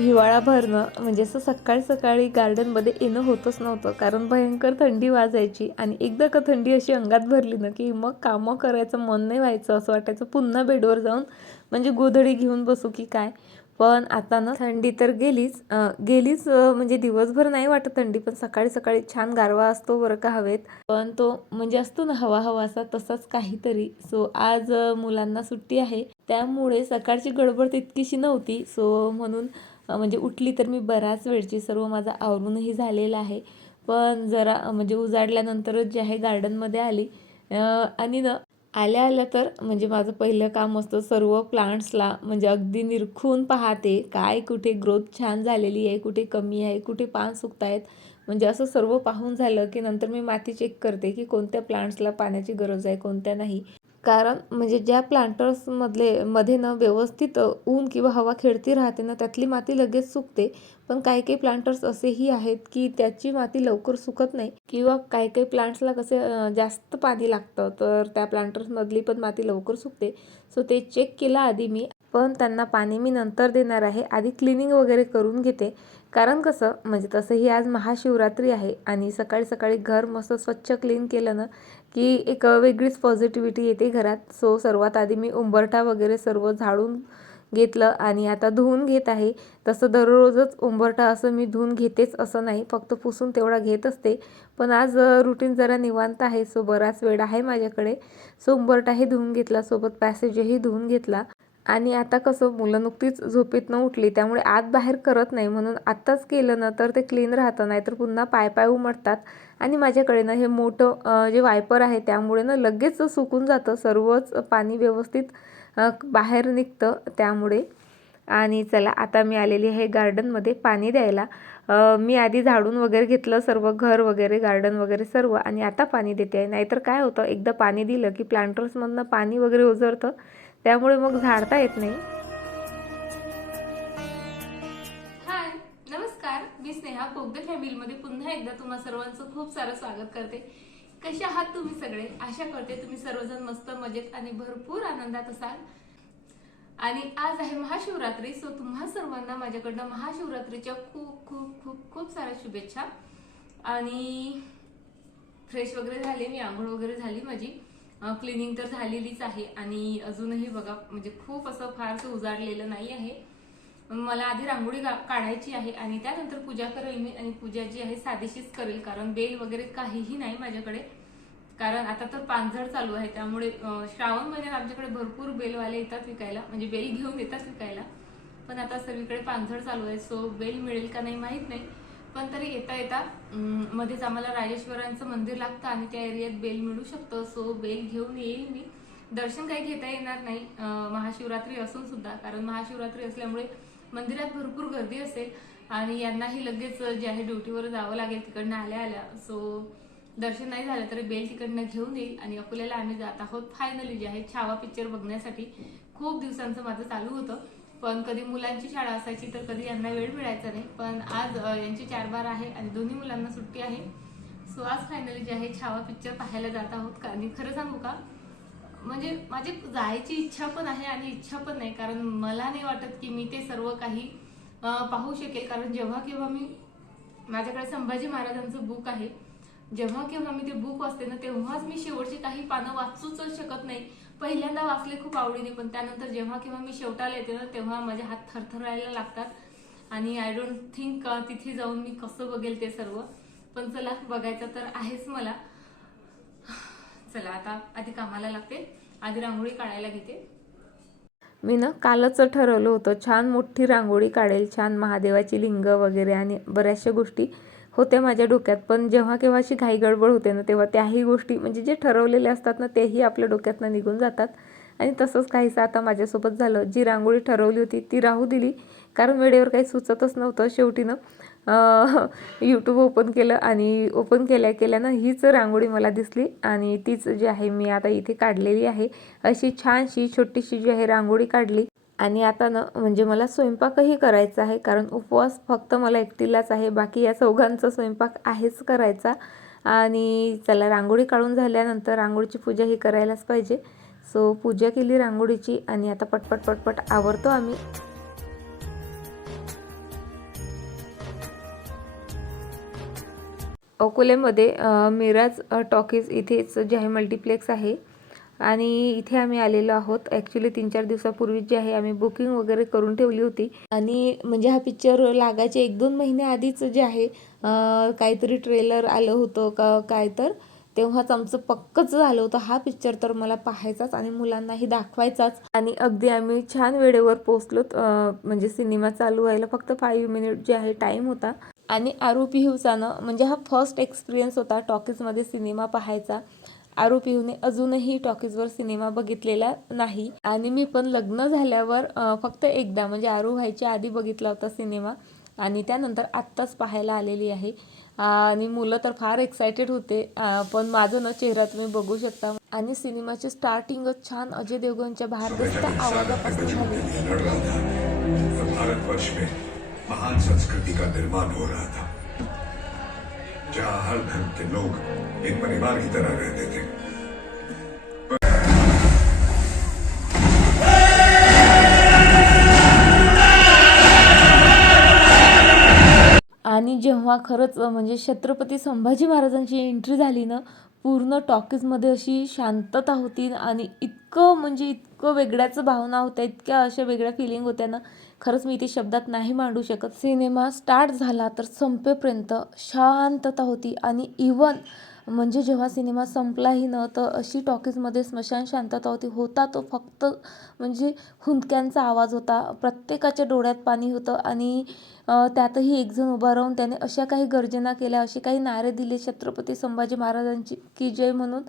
हिवाळा भरणं म्हणजे असं सकाळी सकाळी गार्डनमध्ये येणं होतच नव्हतं. कारण भयंकर थंडी वाजायची आणि एकदा का थंडी अशी अंगात भरली ना की मग कामं करायचं मन नाही व्हायचं असं वाटायचं. पुन्हा बेडवर जाऊन म्हणजे गोधडी घेऊन बसू की काय? पण आता ना थंडी तर गेलीच. गेलीच म्हणजे दिवसभर नाही वाटत थंडी पण सकाळी सकाळी छान गारवा असतो बरं का हवेत. पण तो म्हणजे असतो ना हवा हवा असा तसाच काहीतरी. सो आज मुलांना सुट्टी आहे. त्यामुळे सकाळची गडबड तितकीशी नव्हती. सो म्हणून म्हणजे उठली तर मी बऱ्याच वेळची सर्व माझं आवरूनही झालेलं आहे. पण जरा म्हणजे उजाडल्यानंतरच जे आहे गार्डनमध्ये आली. आणि न आल्या आल्या तर म्हणजे माझं पहिलं काम असतं सर्व प्लांट्सला म्हणजे अगदी निरखून पाहते. काय कुठे ग्रोथ छान झालेली आहे कुठे कमी आहे कुठे पान सुकत आहेत म्हणजे असं सर्व पाहून झालं की नंतर मी माती चेक करते की कोणत्या प्लांट्सला पाण्याची गरज आहे कोणत्या नाही. कारण म्हणजे ज्या प्लांटर्समधले मध्ये ना व्यवस्थित ऊन किंवा हवा खेळती राहते ना त्यातली माती लगेच सुकते. पण काही काही प्लांटर्स असेही आहेत की त्याची माती लवकर सुकत नाही किंवा काही काही प्लांट्सला कसे जास्त पाणी लागतं तर त्या प्लांटर्समधली पण माती लवकर सुकते. सो ते चेक केलं आधी मी पण त्यांना पाणी मी नंतर देणार आहे. आधी क्लिनिंग वगैरे करून घेते. कारण कसं म्हणजे तसंही आज महाशिवरात्री आहे आणि सकाळी सकाळी घर मस्त स्वच्छ क्लीन केलं ना की एक वेगळीच पॉझिटिव्हिटी येते घरात. सो सर्वात आधी मी उंबरठा वगैरे सर्व झाडून घेतलं आणि आता धुवून घेत आहे. तसं दररोजच उंबरठा असं मी धुवून घेतेच असं नाही. फक्त पुसून तेवढा घेत असते. पण आज रुटीन जरा निवांत आहे. सो बराच वेळ आहे माझ्याकडे. सो उंबरठाही धुवून घेतला. सोबत पॅसेजही धुवून घेतला. आणि आता कसं मुलं नुकतीच झोपेतनं उठली. त्यामुळे आत बाहेर करत नाही. म्हणून आत्ताच केलं ना तर ते क्लीन राहतं. नाहीतर पुन्हा पाय पाय उमटतात. आणि माझ्याकडे ना हे मोठं जे वायपर आहे त्यामुळे ना लगेच सुकून जातं. सर्वच पाणी व्यवस्थित बाहेर निघतं त्यामुळे. आणि चला आता मी आलेली आहे गार्डनमध्ये पाणी द्यायला. मी आधी झाडून वगैरे घेतलं सर्व घर वगैरे गार्डन वगैरे सर्व आणि आता पाणी देते आहे. नाहीतर काय होतं एकदा पाणी दिलं की प्लांटर्समधनं पाणी वगैरे उजळतं त्यामुळे मग झाडता येत नाही. ह्या स्नेहा फॅमिलीमध्ये पुन्हा एकदा तुम्हा सर्वांचं खूप सारं स्वागत करते. कसे आहात तुम्ही सगळे? आशा करते तुम्ही सर्वजण मस्त मजेत आणि भरपूर आनंदात असाल. आणि आज आहे महाशिवरात्री सो तुम्हा सर्वांना माझ्याकडनं महाशिवरात्रीच्या खूप खूप खूप खूप साऱ्या शुभेच्छा. आणि फ्रेश वगैरे झाले मी आंघोळ वगैरे झाली माझी. क्लिनिंग तर झालेलीच आहे आणि अजूनही बघा म्हणजे खूप असं फारसं उजाडलेलं नाही आहे. मला आधी रांगोळी गा- काढायची आहे आणि त्यानंतर पूजा करेल मी आणि पूजा जी आहे साधीशीच करेल कारण बेल वगैरे काहीही नाही माझ्याकडे. कारण आता तर पानझड चालू आहे त्यामुळे श्रावण महिन्यात आमच्याकडे भरपूर बेलवाले येतात विकायला. म्हणजे बेल घेऊन येतात विकायला. पण आता सर्वीकडे पानझड चालू आहे सो बेल मिळेल का नाही माहीत नाही. पण तरी येता येता मध्येच आम्हाला राजेश्वरांचं मंदिर लागतं आणि त्या एरियात बेल मिळू शकतं. सो बेल घेऊन येईल मी. दर्शन काही घेता येणार नाही महाशिवरात्री असून सुद्धा. कारण महाशिवरात्री असल्यामुळे मंदिरात भरपूर गर्दी असेल आणि यांनाही लगेच जे आहे ड्युटीवर जावं लागेल तिकडनं आल्या आल्या. सो दर्शन नाही झालं तरी बेल तिकडनं घेऊन येईल आणि अकोल्याला आम्ही जात आहोत फायनली जे आहे छावा पिक्चर बघण्यासाठी. खूप दिवसांचं माझं चालू होतं. पण कधी मुलांची शाळा असायची तर कधी यांना वेळ मिळायचा नाही. पण आज यांची चार बार आहे आणि दोन्ही मुलांना सुट्टी आहे. सो आज फायनली जे आहे छावा पिक्चर पाहायला जात आहोत. आणि खरं सांगू का? म्हणजे माझी जायची इच्छा पण आहे आणि इच्छा पण नाही कारण मला नाही वाटत की मी ते सर्व काही पाहू शकेल. कारण जेव्हा केव्हा मी माझ्याकडे संभाजी महाराजांचं बुक आहे जेव्हा केव्हा मी ते बुक वाचते ना तेव्हाच मी शेवटची काही पानं वाचूच शकत नाही. पहिल्यांदा वाचले खूप आवडीने पण त्यानंतर जेव्हा केव्हा मी शेवटाला येते ना तेव्हा माझे हात थरथरायला लागतात. आणि आय डोंट थिंक तिथे जाऊन मी कसं बघेल ते सर्व. पण चला बघायचं तर आहेच मला. चला आता आधी कामाला लागते आधी रांगोळी काढायला घेते. मी ना कालच ठरवलं होतं छान मोठी रांगोळी काढेल छान महादेवाची लिंग वगैरे आणि बऱ्याचशा गोष्टी होत्या माझ्या डोक्यात. पण जेव्हा केव्हा अशी घाई गडबड होते ना तेव्हा त्याही गोष्टी म्हणजे जे ठरवलेले असतात ना तेही आपल्या डोक्यातनं निघून जातात. आणि तसंच काहीसं आता माझ्यासोबत झालं. जी रांगोळी ठरवली होती ती राहू दिली. कारण वेळेवर काही सुचतच नव्हतं शेवटीनं. यूट्यूब ओपन केलं आणि ओपन केल्या केल्यानं हीच रांगोळी मला दिसली आणि तीच जी आहे मी आता इथे काढलेली आहे अशी छानशी छोटीशी जी आहे रांगोळी काढली. आणि आता ना म्हणजे मला स्वयंपाकही करायचा आहे कारण उपवास फक्त मला एकटीलाच आहे बाकी या चौघांचा स्वयंपाक आहेच करायचा. आणि चला रांगोळी काढून झाल्यानंतर रांगोळीची पूजा ही करायलाच पाहिजे. सो पूजा केली रांगोळीची आणि आता पटपट पटपट आवरतो आम्ही. अकोल्यामध्ये मिराज टॉकीज इथेच जे आहे मल्टिप्लेक्स आहे. आणि इथे आम्ही आलेलो आहोत. ॲक्च्युली तीन चार दिवसापूर्वी जे आहे आम्ही बुकिंग वगैरे करून ठेवली होती. आणि म्हणजे हा पिक्चर लागायचे एक दोन महिने आधीच जे आहे काहीतरी ट्रेलर आलं होतं का काय तर तेव्हाच आमचं पक्कच झालं होतं. हा पिक्चर तर मला पाहायचाच आणि मुलांनाही दाखवायचाच. आणि अगदी आम्ही छान वेळेवर पोहोचलो म्हणजे सिनेमा चालू व्हायला फक्त फाईव्ह मिनिट जे आहे टाईम होता. आणि आरू पिहूचानं म्हणजे हा फर्स्ट एक्सपिरियन्स होता टॉकीजमध्ये सिनेमा पाहायचा आरू पिहूने अजूनही टॉकीजवर सिनेमा बघितलेला नाही आणि मी पण लग्न झाल्यावर फक्त एकदा म्हणजे आरू व्हायच्या आधी बघितला होता सिनेमा आणि त्यानंतर आत्ताच पाहायला आलेली आहे आणि मुलं तर फार एक्सायटेड होते पण माझं ना चेहरा तुम्ही बघू शकता आणि सिनेमाचे स्टार्टिंगच छान अजय देवगणच्या भारदस्त आवाजापासून झाली महान संस्कृति का निर्माण हो रहा था। जहां हर धर्म के लोग एक परिवार की तरह रहते थे। आणि जेव्हा खरंच म्हणजे छत्रपती संभाजी महाराजांची एंट्री झाली ना पूर्ण टॉकीजमध्ये अशी शांतता होती आणि इतकं म्हणजे इतकं वेगळ्याच भावना होत्या इतक्या अशा वेगळ्या फिलिंग होत्या ना खरंच मी ती शब्दात नाही मांडू शकत. सिनेमा स्टार्ट झाला तर संपेपर्यंत शांतता होती आणि इवन म्हणजे जेव्हा सिनेमा संपलाही न तर अशी टॉकीजमध्ये स्मशान शांतता होती. होता तो फक्त म्हणजे हुंदक्यांचा आवाज होता. प्रत्येकाच्या डोळ्यात पाणी होतं आणि त्यातही एकजण उभा राहून त्याने अशा काही गर्जना केल्या असे काही नारे दिले छत्रपती संभाजी महाराजांची की जय म्हणून.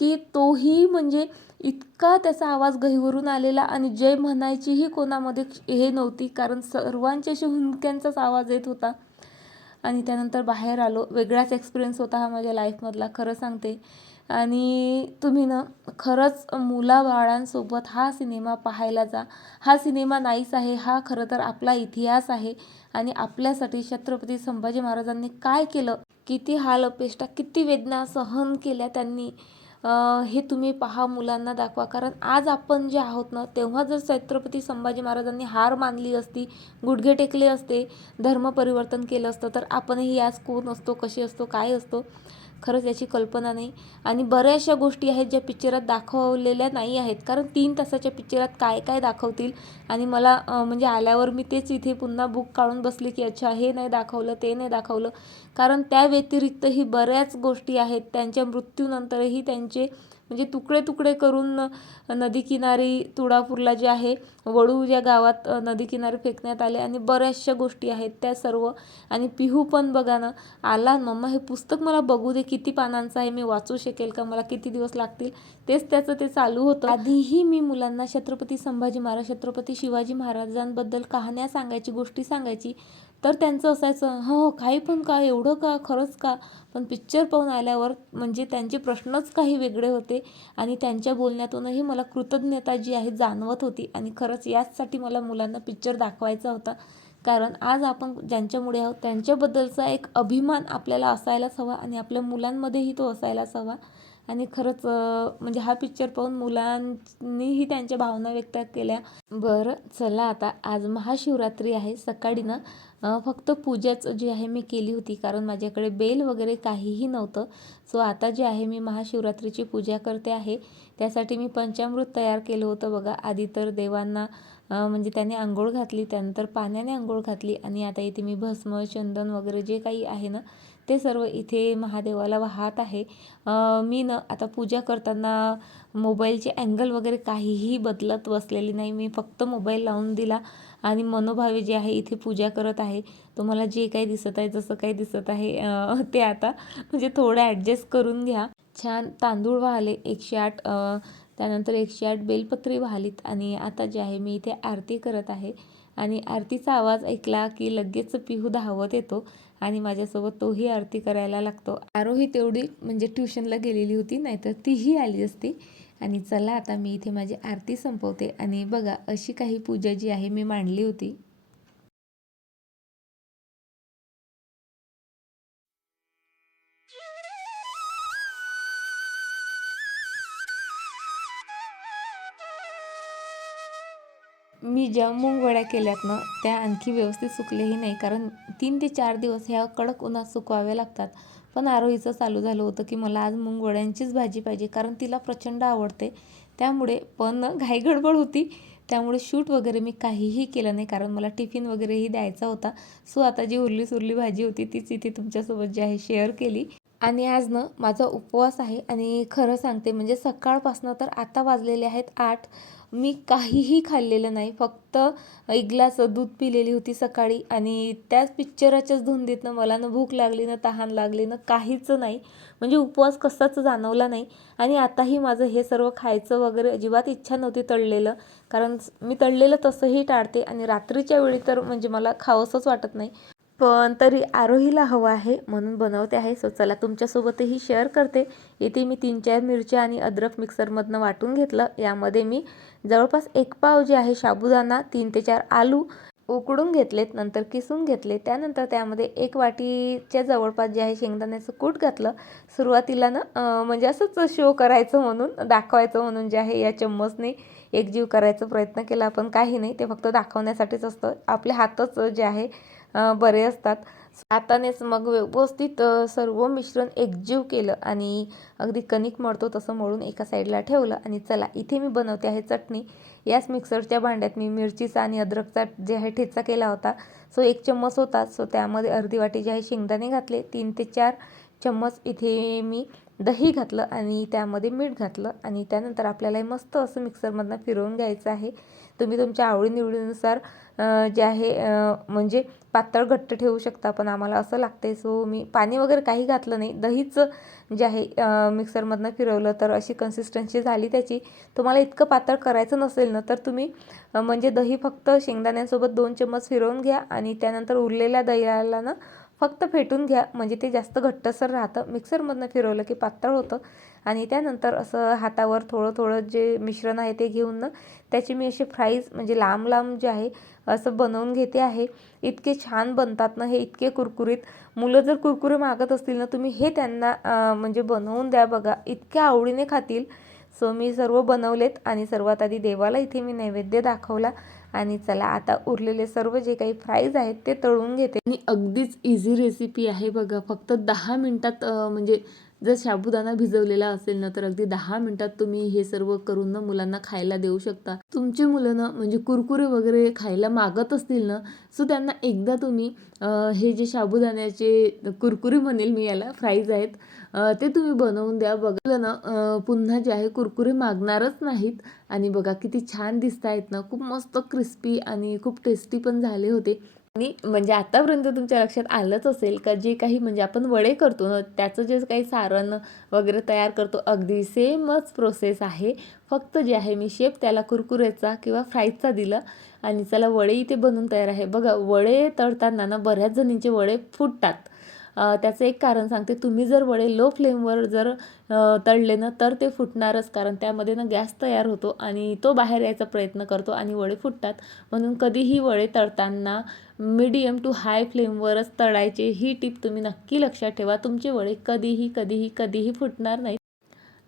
की तोही म्हणजे इतका त्याचा आवाज गहिवरून आलेला आणि जय म्हणायचीही कोणामध्ये हे नव्हती कारण सर्वांचे असे हुंदक्यांचाच आवाज येत होता. आणि त्यानंतर बाहेर आलो. वेगळाच एक्सपिरियन्स होता हा माझ्या लाईफमधला खरं सांगते. आणि तुम्ही ना खरंच मुलाबाळांसोबत हा सिनेमा पाहायला जा. हा सिनेमा नाहीच आहे हा खरं तर आपला इतिहास आहे. आणि आपल्यासाठी छत्रपती संभाजी महाराजांनी काय केलं? किती हाल अपेष्टा किती वेदना सहन केल्या त्यांनी? हे तुम्ही पहा मुलांना दाखवा. कारण आज आपण जे आहोत ना तेव्हा जर छत्रपती संभाजी महाराजांनी हार मानली असती गुडघे टेकले असते धर्म परिवर्तन केलं असतं तर आपणही आज कोण असतो कसे असतो काय असतो? खरंच याची कल्पना नाही. आणि बऱ्याचशा गोष्टी आहेत ज्या पिक्चरात दाखवलेल्या नाही आहेत. कारण तीन तासाच्या पिक्चरात काय काय दाखवतील? आणि मला म्हणजे आल्यावर मी तेच इथे पुन्हा बुक काढून बसले की अच्छा हे नाही दाखवलं ते नाही दाखवलं. कारण त्या व्यतिरिक्तही बऱ्याच गोष्टी आहेत. त्यांच्या मृत्यूनंतरही त्यांचे म्हणजे तुकडे तुकडे करून नदीकिनारी तुळापूरला जे आहे वडू या गावात नदीकिनारी फेकण्यात आले आणि बऱ्याचशा गोष्टी आहेत त्या सर्व. आणि पिहू पण बघा ना आला मम्मा हे पुस्तक मला बघू दे किती पानांचं आहे मी वाचू शकेल का मला किती दिवस लागतील? तेच त्याचं ते चालू होतं. आधीही मी मुलांना छत्रपती संभाजी महाराज छत्रपती शिवाजी महाराजांबद्दल कहाण्या सांगायची गोष्टी सांगायची. तर त्यांचं असायचं हो काही पण का एवढं का खरंच का? पण पिक्चर पाहून आल्यावर म्हणजे त्यांचे प्रश्नच काही वेगळे होते आणि त्यांच्या बोलण्यातूनही मला कृतज्ञता जी आहे जाणवत होती आणि खरंच याचसाठी मला मुलांना पिक्चर दाखवायचा होता. कारण आज आपण ज्यांच्यामुळे आहोत त्यांच्याबद्दलचा एक अभिमान आपल्याला असायलाच हवा आणि आपल्या मुलांमध्येही तो असायलाच हवा. आणि खरंच म्हणजे हा पिक्चर पाहून मुलांनीही त्यांच्या भावना व्यक्त केल्या. बरं चला आता आज महाशिवरात्री आहे सकाळी ना. फक्त पूजाच जी आहे मी केली होती कारण माझ्याकडे बेल वगैरे काहीही नव्हतं. सो आता जे आहे मी महाशिवरात्रीची पूजा करते आहे. त्यासाठी मी पंचामृत तयार केलं होतं बघा. आधी तर देवांना म्हणजे त्याने आंघोळ घातली त्यानंतर पाण्याने आंघोळ घातली आणि आता इथे मी भस्म चंदन वगैरे जे काही आहे ना ते सर्व इथे महादेवाला वाहत आहे. मी न आता पूजा करताना मोबाईलचे अँगल वगैरे काहीही बदलत बसलेली नाही. मी फक्त मोबाईल लावून दिला. आणि मनोभावे जे आहे इथे पूजा करत आहे तुम्हाला जे काही दिसत आहे जसं काही दिसत आहे ते आता म्हणजे थोडं ॲडजस्ट करून घ्या. छान तांदूळ वाहले एकशे आठ त्यानंतर एकशे आठ बेलपत्री वाहलीत आणि आता जे आहे मी इथे आरती करत आहे. आणि आरतीचा आवाज ऐकला की लगेच पिहू धावत येतो आणि माझ्यासोबत तोही आरती करायला लागतो. आरोही तेवढी म्हणजे ट्युशनला गेलेली होती नाहीतर तीही आली असती. आणि चला आता मी इथे माझी आरती संपवते. आणि बघा अशी काही पूजा जी आहे मी मांडली होती. मी ज्या मुंगवड्या केल्यात ना त्या आणखी व्यवस्थित सुकलेही नाही. कारण तीन ते चार दिवस ह्या कडक उन्हात सुकवाव्या लागतात. पण आरोहीचं चालू झालं होतं की मला आज मुंगवड्यांचीच भाजी पाहिजे कारण तिला प्रचंड आवडते. त्यामुळे पण घाई गडबड होती. त्यामुळे शूट वगैरे मी काहीही केलं नाही कारण मला टिफिन वगैरेही द्यायचा होता. सो आता जी उरली सुरली भाजी होती तीच इथे तुमच्यासोबत जी आहे शेअर केली. आणि आज ना माझा उपवास आहे आणि खरं सांगते म्हणजे सकाळपासनं तर आता वाजलेले आहेत आठ. मी काहीही खाल्लेलं नाही फक्त एक ग्लास दूध पिलेली होती सकाळी आणि त्याच पिक्चराच्याच धुंदीतनं मला ना भूक लागली ना तहान लागली ना काहीच नाही. म्हणजे उपवास कसाच जाणवला नाही आणि आताही माझं हे सर्व खायचं वगैरे अजिबात इच्छा नव्हती तळलेलं. कारण मी तळलेलं तसंही टाळते आणि रात्रीच्या वेळी तर म्हणजे मला खावंसंच वाटत नाही. पण तरी आरोहीला हवं आहे म्हणून बनवते आहे. सो चला तुमच्यासोबतही शेअर करते. इथे मी तीन चार मिरच्या आणि अद्रक मिक्सरमधनं वाटून घेतलं. यामध्ये मी जवळपास एक पाव जे आहे साबुदाणा तीन ते चार आलू उकडून घेतलेत नंतर किसून घेतले. त्यानंतर त्यामध्ये एक वाटीच्या जवळपास जे आहे शेंगदाण्याचं कूट घातलं. सुरुवातीला ना म्हणजे असंच शो करायचं म्हणून दाखवायचं म्हणून जे आहे या चम्मचने एकजीव करायचा प्रयत्न केला. पण काही नाही ते फक्त दाखवण्यासाठीच असतं. आपले हातच जे आहे बरे असतात. हातानेच मग व्यवस्थित सर्व मिश्रण एकजीव केलं आणि अगदी कणिक मळतो तसं मळून एका साईडला ठेवलं आणि चला इथे मी बनवते आहे चटणी. याच मिक्सरच्या भांड्यात मी मिरचीचा आणि अद्रकचा जे आहे ठेचा केला होता सो एक चम्मच होता. सो त्यामध्ये अर्धी वाटी जे आहे शेंगदाणे घातले तीन ते चार चम्मच इथे मी दही घातलं आणि त्यामध्ये मीठ घातलं आणि त्यानंतर आपल्याला मस्त असं मिक्सरमधनं फिरवून घ्यायचं आहे. तुम्ही तुमच्या आवडीनिवडीनुसार जे आहे म्हणजे पातळ घट्ट ठेवू शकता. पण आम्हाला असं लागतं आहे सो मी पाणी वगैरे काही घातलं नाही. दहीच जे आहे मिक्सरमधनं फिरवलं तर अशी कन्सिस्टन्सी झाली त्याची. तुम्हाला इतकं पातळ करायचं नसेल ना तर तुम्ही म्हणजे दही फक्त शेंगदाण्यांसोबत दोन चम्मच फिरवून घ्या आणि त्यानंतर उरलेल्या दह्याला ना फक्त फेटून घ्या. म्हणजे ते जास्त घट्टसर राहतं. मिक्सरमधनं फिरवलं की पातळ होतं. आणि त्यानंतर असं हातावर थोडं थोडं जे मिश्रण आहे ते घेऊन ना त्याची मी असे फ्राईज म्हणजे लांब लांब जे आहे असं बनवून घेते आहे. इतके छान बनतात ना हे इतके कुरकुरीत. मुलं जर कुरकुरे मागत असतील ना तुम्ही हे त्यांना म्हणजे बनवून द्या बघा. इतक्या आवडीने खातील. सो मी सर्व बनवलेत आणि सर्वात आधी देवाला इथे मी नैवेद्य दाखवला. आणि चला आता उरलेले सर्व जे काही फ्राईज आहेत ते तळून घेते. आणि अगदीच इझी रेसिपी आहे बघा. फक्त दहा मिनटात म्हणजे जर साबुदाणा भिजवलेला असेल ना तर अगदी दहा मिनटात तुम्ही हे सर्व करून ना मुलांना खायला देऊ शकता. तुमची मुलं ना म्हणजे कुरकुरे वगैरे खायला मागत असतील ना सो त्यांना एकदा तुम्ही हे जे साबुदाण्याचे कुरकुरे म्हणेल मी याला फ्राईज आहेत ते तुम्ही बनवून द्या. बघा ना पुन्हा जे आहे कुरकुरे मागणारच नाहीत. आणि बघा किती छान दिसत आहेत ना खूप मस्त क्रिस्पी आणि खूप टेस्टी पण झाले होते. आणि म्हणजे आतापर्यंत तुमच्या लक्षात आलंच असेल का जे काही म्हणजे आपण वडे करतो ना त्याचं जे काही सारण वगैरे तयार करतो अगदी सेमच प्रोसेस आहे. फक्त जे आहे मी शेप त्याला कुरकुरेचा किंवा फ्राईजचा दिला आणि चला वडे इथे बनवून तयार आहे. बघा वडे तळताना ना बऱ्याच जणींचे वडे फुटतात. त्याचं एक कारण सांगते. तुम्ही जर वडे लो फ्लेमवर जर तळले ना तर ते फुटणारच. कारण त्यामध्ये ना गॅस तयार होतो आणि तो बाहेर यायचा प्रयत्न करतो आणि वडे फुटतात. म्हणून कधीही वडे तळताना मीडियम टू हाय फ्लेमवरच तळायचे. ही टीप तुम्ही नक्की लक्षात ठेवा. तुमचे वडे कधीही कधीही कधीही फुटणार नाही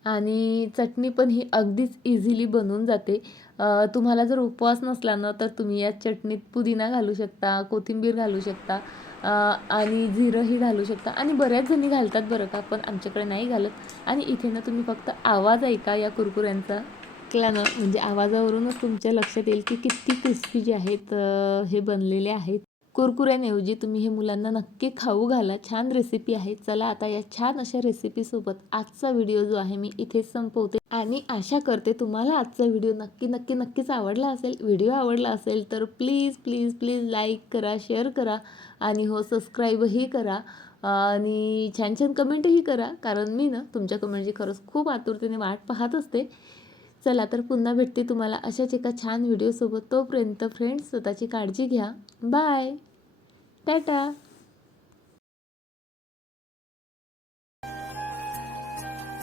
आणि चटणी पण ही अगदीच इझिली बनून जाते. तुम्हाला जर उपवास नसला ना तर तुम्ही या चटणीत पुदिना घालू शकता कोथिंबीर घालू शकता. आणि जिरंही घालू शकता. आणि बऱ्याच जणी घालतात बरं का पण आमच्याकडे नाही घालत. आणि इथे ना तुम्ही फक्त आवाज ऐका या कुरकुऱ्यांचा. ऐकला ना म्हणजे आवाजावरूनच तुमच्या लक्षात येईल की किती क्रिस्पी जे आहेत हे बनलेले आहेत. कुरकुऱ्यांऐवजी तुम्ही हे मुलांना नक्की खाऊ घाला. छान रेसिपी आहे. चला आता या छान अशा रेसिपीसोबत आजचा व्हिडिओ जो आहे मी इथेच संपवते. आणि आशा करते तुम्हाला आजचा व्हिडिओ नक्की नक्की नक्कीच आवडला असेल. व्हिडिओ आवडला असेल तर प्लीज प्लीज प्लीज लाईक करा शेअर करा आणि हो सबस्क्राईबही करा. आणि छान छान कमेंटही करा. कारण मी ना तुमच्या कमेंटची खरंच खूप आतुरतेने वाट पाहत असते. चला तर पुन्हा भेटते तुम्हाला अशाच एका छान व्हिडिओसोबत तोपर्यंत फ्रेंड्स स्वतःची काळजी घ्या. बाय टाटा